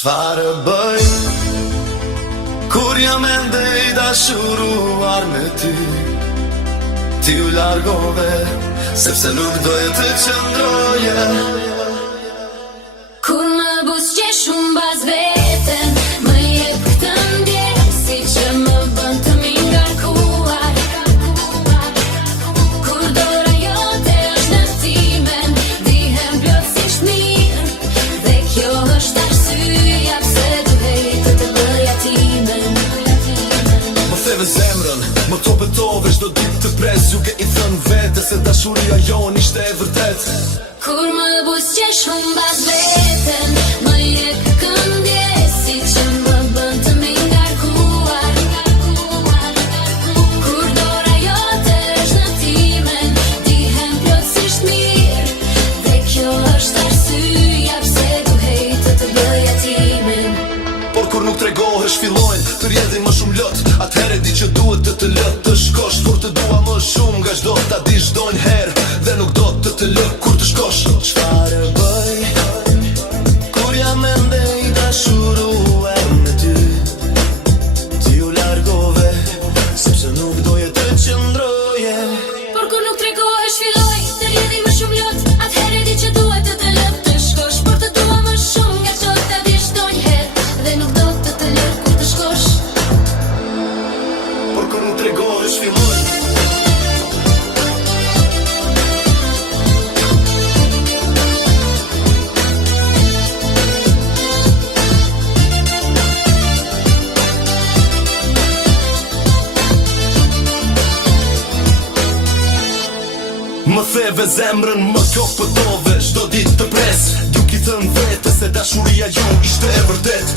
Çfarë bëj kur jam ende I dashuruar me ty? Ti u largove sepse nuk doje të qëndroje. Kur më buzëqesh unë baz veten, më jep këtë ndjesi që më bën të mi ngarkuar. Kur dora jote është në timen, dihem plotësisht mirë, dhe kjo është arsyeja pse duhej të të bëja timen. Më theve zemrën, më topetove çdo ditë të pres, ju ke I thënë vete se dashuria jon ishte e vërtet. Kur më buzëqesh unë baz veten, më jep këndjesi që më bën të mi ngarkuar. Kur dora jote është në timen, dihem plotësisht mirë, dhe kjo është arsyeja pse duhej të të bëja timen. Por kur nuk tregohesh fillojnë të rjedhin më shumë lot, atëherë di që duhet të lë të shkosh. Kur të dua më shumë nga çdo ta di çdo herë, dhe nuk do të lë kur të shkosh. Çfarë bëj kur jam ende I dashuruar me ty? Ti u largove sepse nuk doje të qëndroje. Por kur nuk tregohesh filloj të rjedhin më shumë lot, atëherë di që duhet të lë të shkosh. Por të dua më shumë nga çdo ta di çdo herë, dhe nuk do të lë kur të shkosh. Por kur nuk tregohesh filloj. Më theve zemrën, më kjo pëtove çdo ditë të pres, ju ki thënë vete se dashuria jon ishte e vërtet.